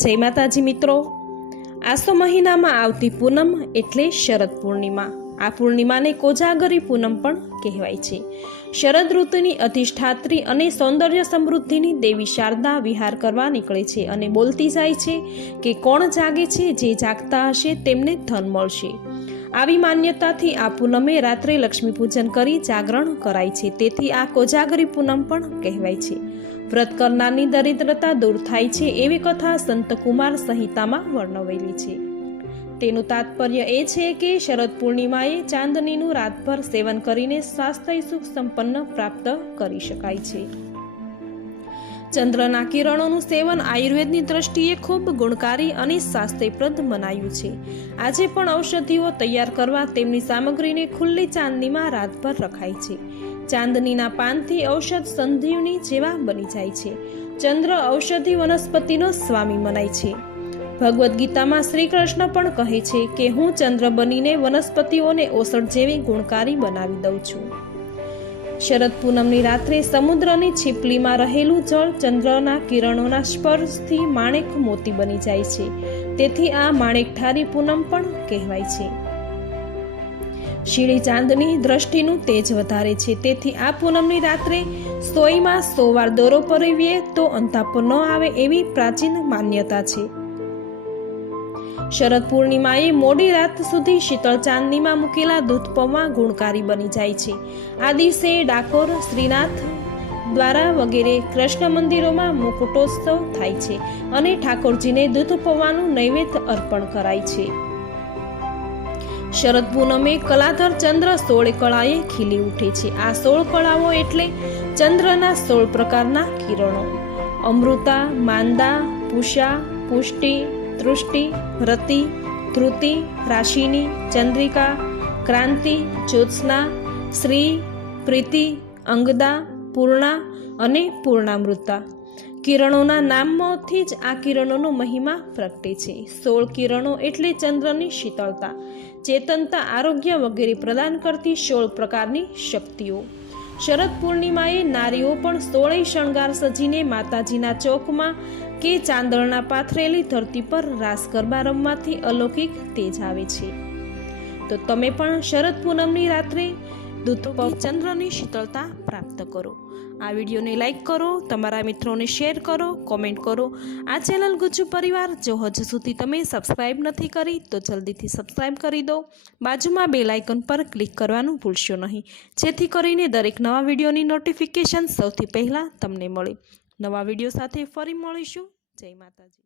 જય માતાજી મિત્રો. આસો મહિનામાં આવતી પૂનમ એટલે શરદ પૂર્ણિમા. આ પૂર્ણિમાને કોજાગરી પૂનમ પણ કહેવાય છે. શરદ ઋતુની અધિષ્ઠાત્રી અને સૌંદર્ય સમૃદ્ધિની દેવી શારદા વિહાર કરવા નીકળે છે અને બોલતી જાય છે કે કોણ જાગે છે, જે જાગતા હશે તેમને ધન મળશે. આવી માન્યતાથી આ પૂનમે રાત્રે લક્ષ્મી પૂજન કરી જાગરણ કરાય છે. તેથી આ કોજાગરી પૂનમ પણ કહેવાય છે. વ્રત કરનારની દરિદ્રતા દૂર થાય છે એવી કથા સંતકુમાર સંહિતામાં વર્ણવેલી છે. તેનું તાત્પર્ય એ છે કે શરદ પૂર્ણિમાએ ચાંદનીનું રાતભર સેવન કરીને સ્વાસ્થ્ય સુખ સંપન્ન પ્રાપ્ત કરી શકાય છે. ચંદ્રના કિરણોનું સેવન આયુર્વેદની દ્રષ્ટિએ ખૂબ ગુણકારી અને સ્વાસ્થ્યપ્રદ મનાયું છે. આજે પણ ઔષધિઓ તૈયાર કરવા તેમની સામગ્રીને ખુલ્લી ચાંદનીમાં રાતભર રખાય છે. ચાંદનીના પાનથી ઔષધ સંધિવની જેવા બની જાય છે. ચંદ્ર ઔષધિ વનસ્પતિનો સ્વામી મનાય છે. ભગવદ્ ગીતામાં શ્રી કૃષ્ણ પણ કહે છે કે, હું ચંદ્ર બનીને વનસ્પતિઓને ઓસડ જેવી ગુણકારી બનાવી દઉં છું. શરદ પૂનમની રાત્રે સમુદ્રની છીપલીમાં રહેલું જળ ચંદ્રના કિરણોના સ્પર્શથી માણેક મોતી બની જાય છે. તેથી આ માણેકઠારી પૂનમ પણ કહેવાય છે. શીળી ચાંદની દ્રષ્ટિનું તેજ વધારે છે. તેથી આ પૂનમની રાત્રે સોયમાં સો વાર દોરો પરવીએ તો અંતાપો ન આવે એવી પ્રાચીન માન્યતા છે. શરદ પૂર્ણિમાએ મોડી રાત સુધી શીતળ ચાંદનીમાં મૂકેલા દૂધપમવા ગુણકારી બની જાય છે. આ દિવસે ડાકોર, શ્રીનાથ દ્વારા વગેરે કૃષ્ણ મંદિરોમાં મુકુટોત્સવ થાય છે અને ઠાકોરજીને દૂધ પૌવાનું નૈવેદ્ય અર્પણ કરાય છે. શરદ પૂનમે કલાધર ચંદ્ર સોળ કળાએ ખીલી ઉઠે છે. આ સોળ કળાઓ એટલે ચંદ્રના સોળ પ્રકારના કિરણો. અમૃતા, માંદા, પુષા, પુષ્ટિ, તૃષ્ટિ, રતિ ધૃતિ રાશિની, ચંદ્રિકા, ક્રાંતિ, જ્યોત્સના શ્રી પ્રીતિ, અંગદા, પૂર્ણા અને પૂર્ણામૃતા. કિરણોના નામથી જ આ કિરણોનો મહિમા પ્રગટે છે. સોળ કિરણો એટલે ચંદ્રની શીતળતા, ચેતનતા આરોગ્ય વગેરે પ્રદાન કરતી સોળ પ્રકારની શક્તિઓ. શરદ પૂર્ણિમાએ નારીઓ પણ સોળેય શણગાર સજીને માતાજીના ચોકમાં કે ચાંદળના પાથરેલી ધરતી પર રાસ ગરબા રમવાથી અલૌકિક તેજ આવે છે. તો તમે પણ શરદ પૂનમની રાત્રે દૂધ ચંદ્રની શીતળતા પ્રાપ્ત કરો. આ વિડીયોને લાઇક કરો, તમારા મિત્રોને શેર કરો, કોમેન્ટ કરો. આ ચેનલ ગુજ્જુ પરિવાર જો હજુ સુધી તમે સબસ્ક્રાઇબ નથી કરી, તો જલ્દીથી સબસ્ક્રાઇબ કરી દો. બાજુમાં બે લાઇકન પર ક્લિક કરવાનું ભૂલશો નહીં. જેથી કરીને દરેક નવા વિડીયોની નોટિફિકેશન સૌથી પહેલાં તમને મળે. નવા વીડિયો સાથે ફરી મળીશું. જય માતાજી.